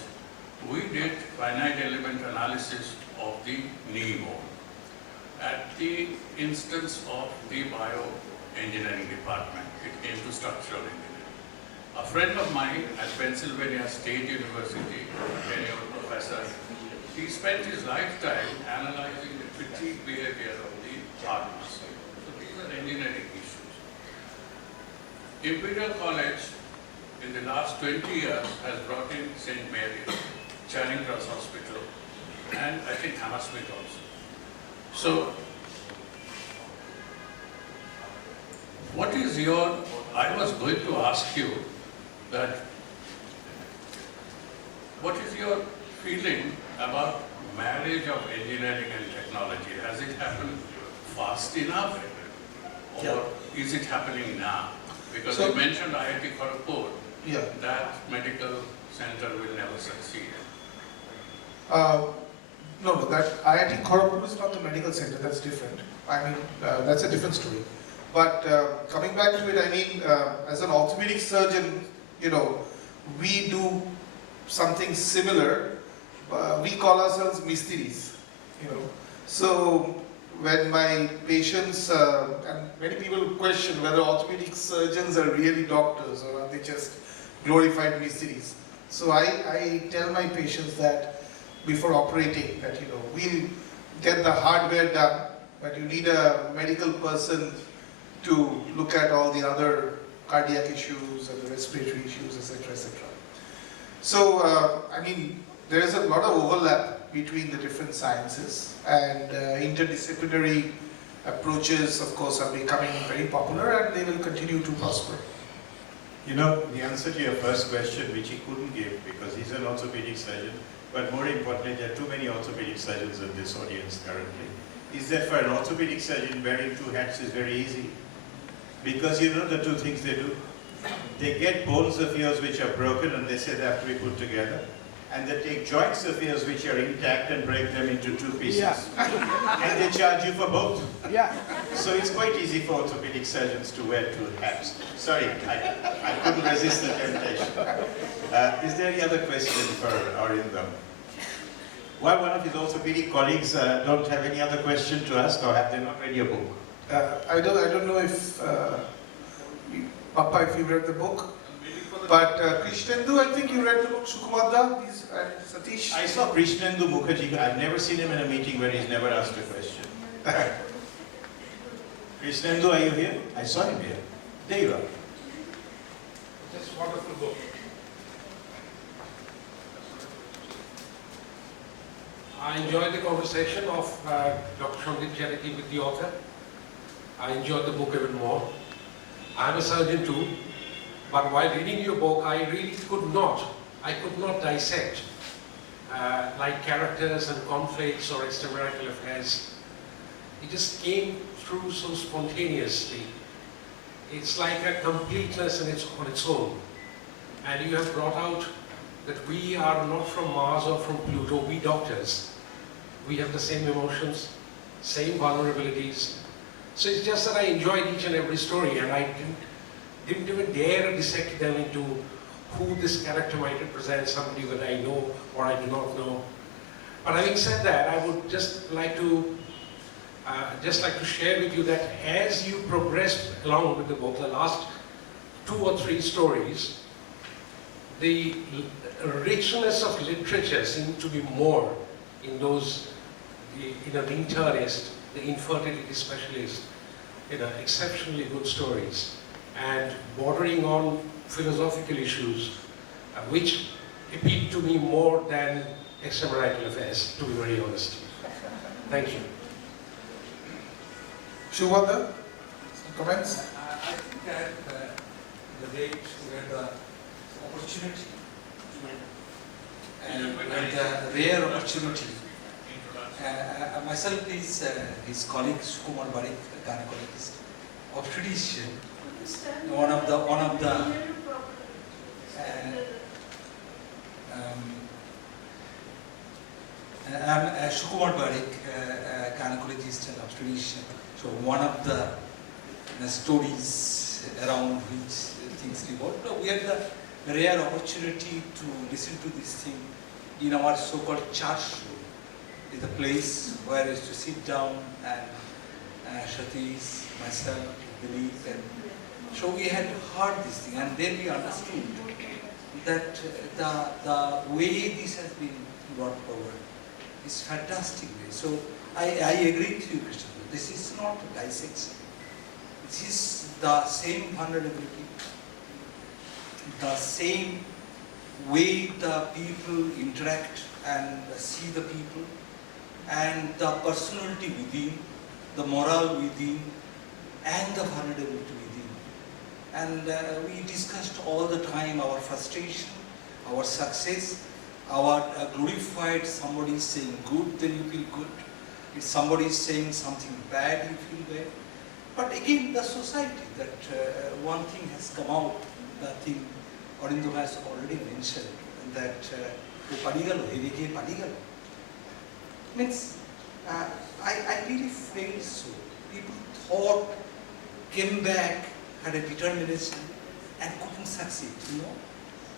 we did finite element analysis of the knee bone at the instance of the bioengineering department. It came to structural engineering. A friend of mine at Pennsylvania State University, tenured professor, he spent his lifetime analyzing the fatigue behavior of the heart muscle. So these are engineering issues. Imperial College in the last 20 years has brought in St. Mary's, Charing Cross Hospital, and I think Hammersmith also. So, what is I was going to ask you that, what is your feeling about marriage of engineering and technology? Has it happened fast enough, or is it happening now? Because you mentioned IIT Kharagpur, that medical center will never succeed. No, that IIT Kharagpur is not the medical center, that's different. That's a different story. But coming back to it, as an orthopedic surgeon, we do something similar. We call ourselves mistris, So when my patients, and many people question whether orthopedic surgeons are really doctors or are they just glorified mistris. So I tell my patients that before operating that, we'll get the hardware done, but you need a medical person to look at all the other cardiac issues and the respiratory issues, etc., etc. So, I mean, there is a lot of overlap between the different sciences, and interdisciplinary approaches, of course, are becoming very popular, and they will continue to prosper. You know, the answer to your first question, which he couldn't give because he's an orthopedic surgeon, but more importantly, there are too many orthopedic surgeons in this audience currently, is that for an orthopedic surgeon, wearing two hats is very easy. Because you know the two things they do? They get bones of yours which are broken and they say they have to be put together. And they take joints of yours which are intact and break them into two pieces. Yeah. And they charge you for both. Yeah. So it's quite easy for orthopedic surgeons to wear two hats. Sorry, I couldn't resist the temptation. Is there any other question for Arindam? Well, one of his orthopedic colleagues don't have any other question to ask, or have they not read your book? I don't know if Papa, if you read the book, but Krishnendu, I think you read the book. Shukumadda, and Satish. I saw Krishnendu Mukherjee. I've never seen him in a meeting where he's never asked a question. Krishnendu, are you here? I saw him here. There you are. Just wonderful book. I enjoyed the conversation of Dr. Shandip Chatterjee with the author. I enjoyed the book even more. I'm a surgeon too, but while reading your book, I really could not dissect like characters and conflicts or extramarital affairs. It just came through so spontaneously. It's like a completeness on its own. And you have brought out that we are not from Mars or from Pluto, we doctors. We have the same emotions, same vulnerabilities. So it's just that I enjoyed each and every story, and I didn't even dare dissect them into who this character might represent, somebody that I know or I do not know. But having said that, I would just like to share with you that as you progressed along with the book, the last 2 or 3 stories, the richness of literature seemed to be more in those, the internist, the infertility specialist, exceptionally good stories, and bordering on philosophical issues, which appealed to me more than extramarital affairs, to be very honest. Thank you. Shubhanda, comments? I think that the date where the opportunity and when the rare opportunity. Myself is his colleague Sukumar Barik, a gynecologist, obstetrician. One of the I'm Sukumar Barik, a gynecologist and obstetrician. So one of the stories around which things revolve. We had the rare opportunity to listen to this thing in our so-called church show. It's a place where I used to sit down and Satish, myself, Dilip, and so we had heard this thing, and then we understood that the way this has been brought forward is fantastic way. So I agree with you, Krishna. This is not a dissection. This is the same vulnerability, the same way the people interact and see the people, and the personality within, the moral within, and the vulnerability within. And we discussed all the time our frustration, our success, our glorified, somebody is saying good, then you feel good. If somebody is saying something bad, you feel bad. But again, the society, that one thing has come out, the thing Arindam has already mentioned, that means I really felt so. People thought, came back, had a determination and couldn't succeed,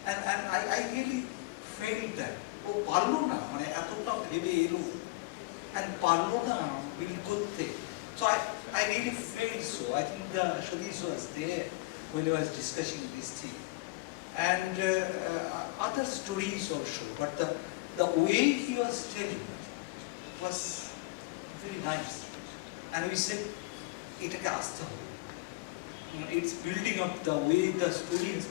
And I really felt that. Oh, parlo na, mane atota bhebe elo, and parlo na really good thing. So I really felt so. I think the Satish was there when he was discussing this thing. And other stories also, but the way he was telling was very nice. And we said, it's building up the way the story is.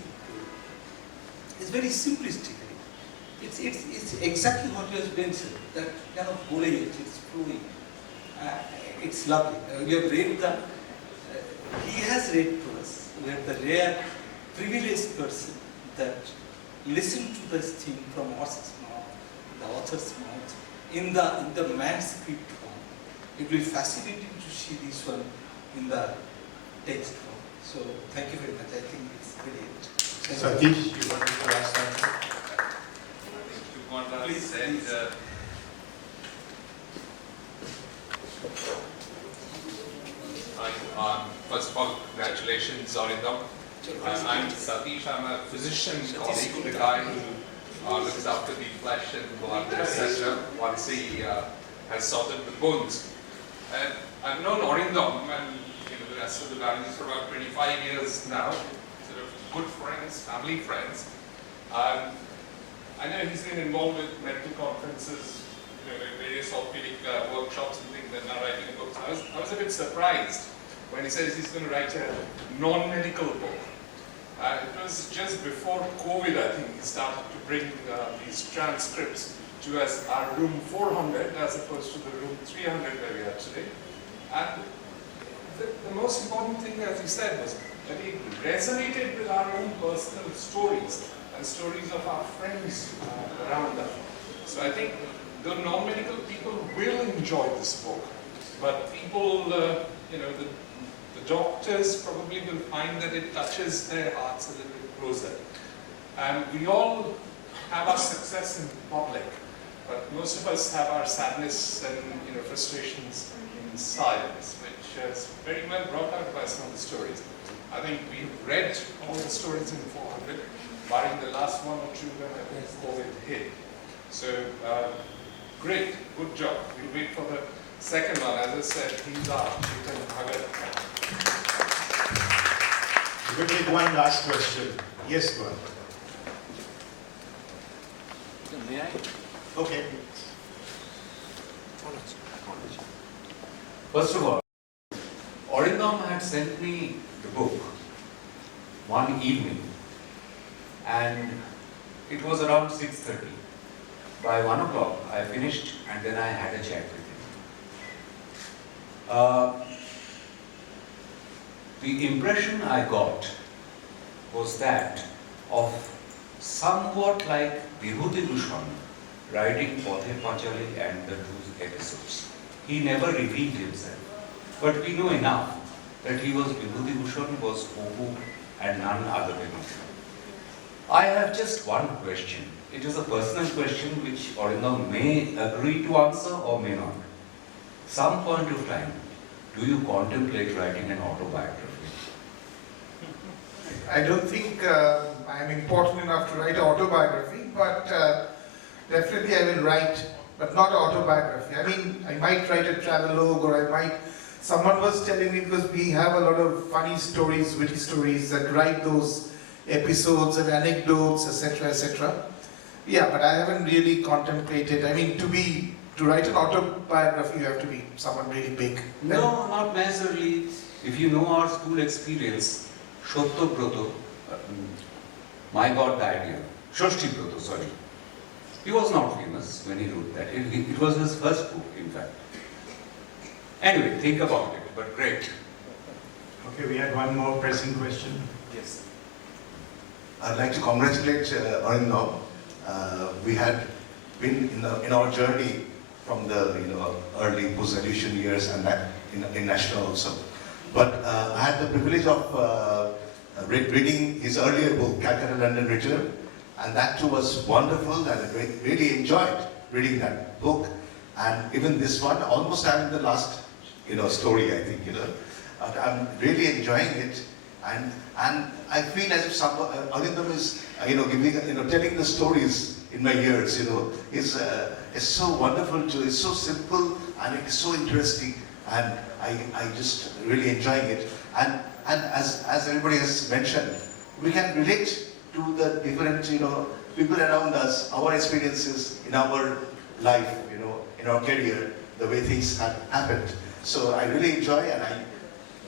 It's very simplistic. it's exactly what you have been said, that kind of bullying, it's flowing. It's lovely. We have read he has read to us. We have the rare, privileged person that listened to this thing from horse's mouth, the author's mouth, in the manuscript form. It will be fascinating to see this one in the text form. So thank you very much. I think it's brilliant. Satish, you wanted to ask something? Please. First of all, congratulations, Arindam. I'm Satish. I'm a physician colleague, the guy who looks after the flesh and blood, etc. once he has sorted the bones. I've known Arindam and the rest of the Banerjees for about 25 years now, sort of good friends, family friends. I know he's been involved with medical conferences, various orthopedic workshops and things, and now writing books. I was a bit surprised when he says he's going to write a non-medical book. It was just before COVID, I think, he started to bring these transcripts to us, our room 400 as opposed to the room 300 where we are today. And the most important thing, as he said, was that it resonated with our own personal stories and stories of our friends around us. So I think the non-medical people will enjoy this book, but people, the doctors probably will find that it touches their hearts a little bit closer. And we all have our success in public, but most of us have our sadness and frustrations in silence, which is very well brought out by some of the stories. I think we've read all the stories in 400, barring the last one or two when I think COVID hit. So, great, good job. We'll wait for the second one. As I said, he's out. You can have it. We'll take one last question. Yes, go on. May I? Okay. First of all, Arindam had sent me the book one evening, and it was around 6:30. By 1 o'clock, I finished, and then I had a chat with him. The impression I got was that of somewhat like Vibhuti Bhushan writing Pathe Panchali and the two episodes. He never revealed himself, but we know enough that he was Vibhuti Bhushan, was Obu, and none other than him. I have just one question. It is a personal question which Arindam may agree to answer or may not. Some point of time, do you contemplate writing an autobiography? I don't think I am important enough to write an autobiography, but definitely I will write, but not an autobiography. I mean, I might write a travelogue, or I might, someone was telling me, because we have a lot of funny stories, witty stories that write those episodes and anecdotes, etc., etc. Yeah, but I haven't really contemplated. I mean, to write an autobiography, you have to be someone really big. No, not necessarily. If you know our school experience, Shotto Broto, my God died here. Shoshti Broto, sorry. He was not famous when he wrote that. It was his first book, in fact. Anyway, think about it, but great. Okay, we had one more pressing question. Yes. I'd like to congratulate Arindam. We had been in our journey from the early post-graduation years and that in national also. But I had the privilege of reading his earlier book, Calcutta London Return, and that too was wonderful, and I really enjoyed reading that book. And even this one, almost I'm in the last story, I think, but I'm really enjoying it, and I feel as if Arindam is giving telling the stories in my ears, is so wonderful too. It's so simple and it's so interesting, and I just really enjoying it. And as everybody has mentioned, we can relate to the different people around us, our experiences in our life, in our career, the way things have happened. So I really enjoy, and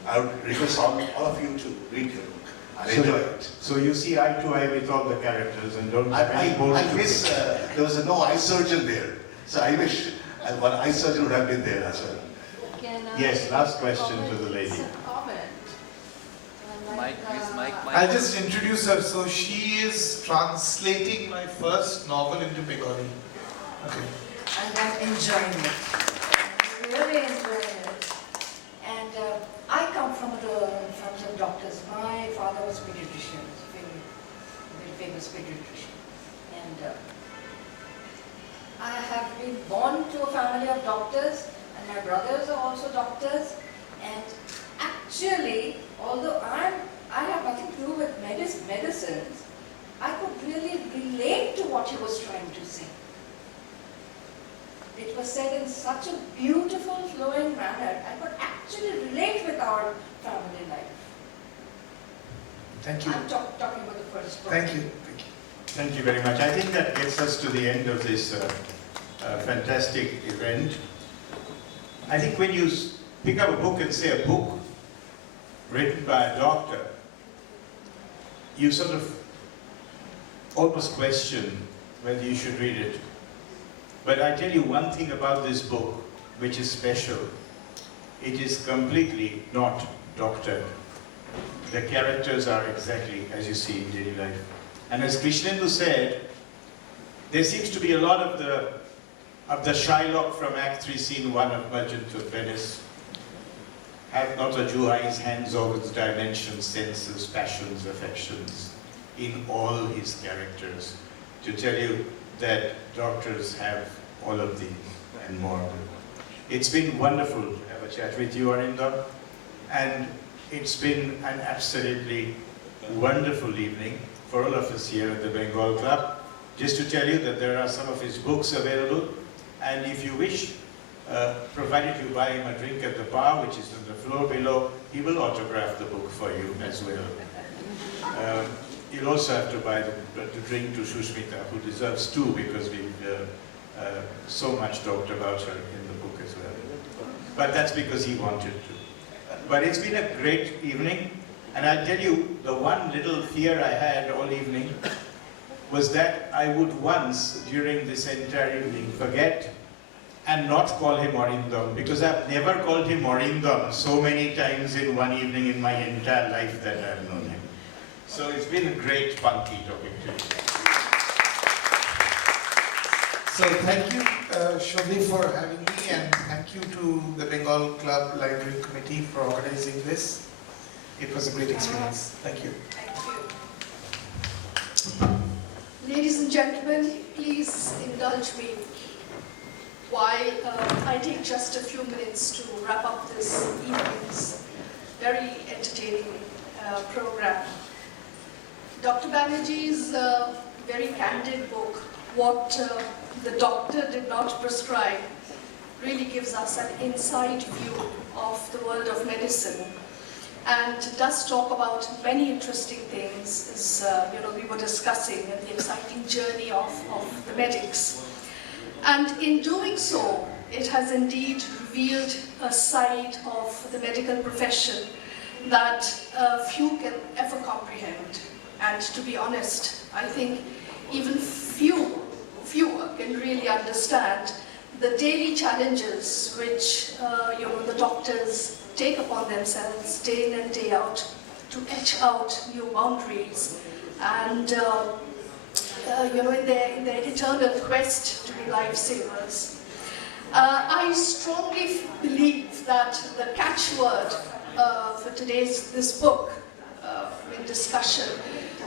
I would request all of you to read the book. I'll enjoy it. So you see eye to eye with all the characters and don't have any bones I to wish pick. there was no eye surgeon there. So I wish one eye surgeon would have been there as well. Yes, last question to the lady. I'll just introduce her. So she is translating my first novel into Bengali. Okay. And I'm enjoying it. Really enjoying it. And I come from some doctors. My father was a pediatrician, very famous pediatrician. And I have been born to a family of doctors, and my brothers are also doctors. And actually, although I have nothing to do with medicines, I could really relate to what he was trying to say. It was said in such a beautiful, flowing manner. I could actually relate with our family life. Thank you. I'm talking about the first book. Thank you. Thank you. Thank you very much. I think that gets us to the end of this fantastic event. I think when you pick up a book and say a book written by a doctor, you sort of almost question whether you should read it. But I tell you one thing about this book, which is special. It is completely not doctored. The characters are exactly as you see in daily life. And as Krishnendu said, there seems to be a lot of the Shylock from Act 3, Scene 1 of Merchant of Venice. Have not a Jew his hands over the dimensions, senses, passions, affections, in all his characters, to tell you that doctors have all of these and more. It's been wonderful to have a chat with you, Arindam, and it's been an absolutely wonderful evening for all of us here at the Bengal Club. Just to tell you that there are some of his books available, and if you wish, provided you buy him a drink at the bar, which is on the floor below, he will autograph the book for you as well. You'll also have to buy the drink to Shushmita, who deserves two, because we've so much talked about her in the book as well. But that's because he wanted to. But it's been a great evening, and I'll tell you, the one little fear I had all evening was that I would once, during this entire evening, forget and not call him Arindam, because I've never called him Arindam so many times in one evening in my entire life that I've known him. So it's been a great funky talking to you. So thank you, Shobhi, for having me, and thank you to the Bengal Club Library Committee for organizing this. It was a great experience. Thank you. Ladies and gentlemen, please indulge me while I take just a few minutes to wrap up this evening's very entertaining program. Dr. Banerjee's very candid book, What the Doctor Did Not Prescribe, really gives us an inside view of the world of medicine, and does talk about many interesting things, as we were discussing, and the exciting journey of the medics. And in doing so, it has indeed revealed a side of the medical profession that few can ever comprehend. And to be honest, I think even fewer can really understand the daily challenges which the doctors take upon themselves day in and day out to etch out new boundaries, and in their eternal quest to be lifesavers. I strongly believe that the catchword for this book in discussion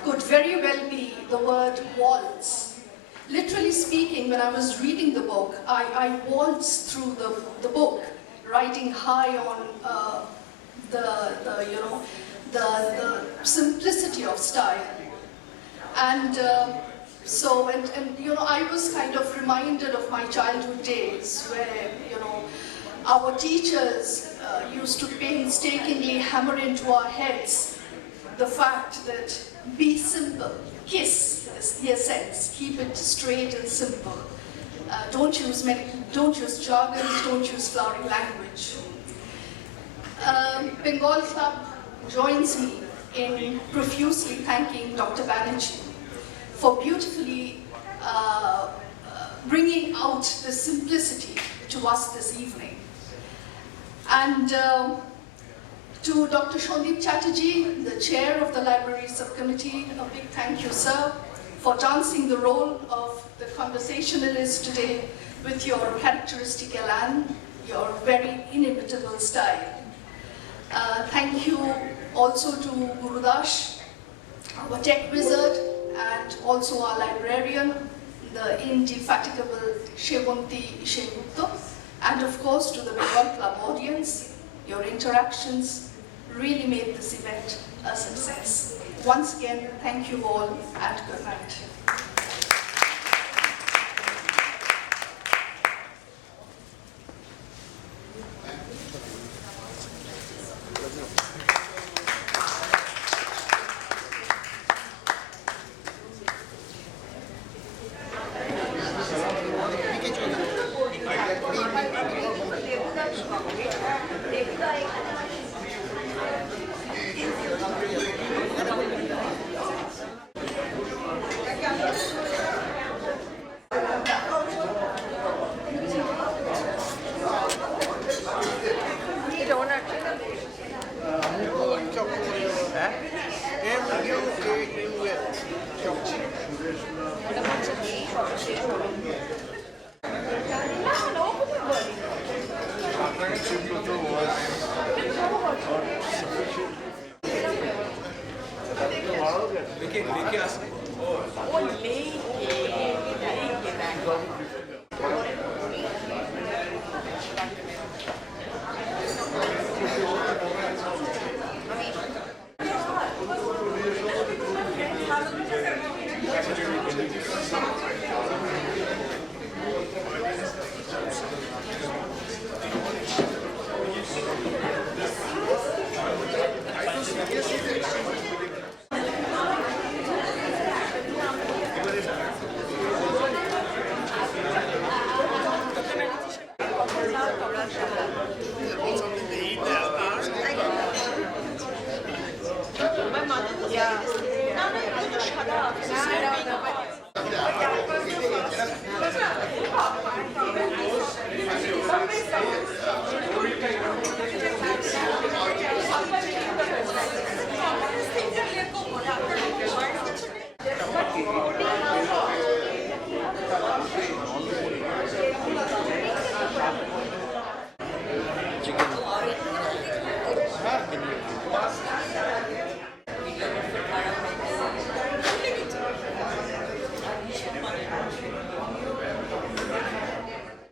could very well be the word waltz. Literally speaking, when I was reading the book, I waltzed through the book, riding high on the simplicity of style. And I was kind of reminded of my childhood days where, our teachers used to painstakingly hammer into our heads the fact that be simple, KISS is the essence, keep it straight and simple. Don't use jargons, don't use flowery language. Bengal Club joins me in profusely thanking Dr. Banerjee for beautifully bringing out the simplicity to us this evening. And to Dr. Shondeep Chatterjee, the chair of the Library Subcommittee, a big thank you, sir, for dancing the role of the conversationalist today with your characteristic elan, your very inimitable style. Thank you also to Gurudash, our tech wizard, and also our librarian, the indefatigable Shevunti Ishegupta, and of course to the Bengal Club audience. Your interactions really made this event a success. Once again, thank you all and good night. लेके आस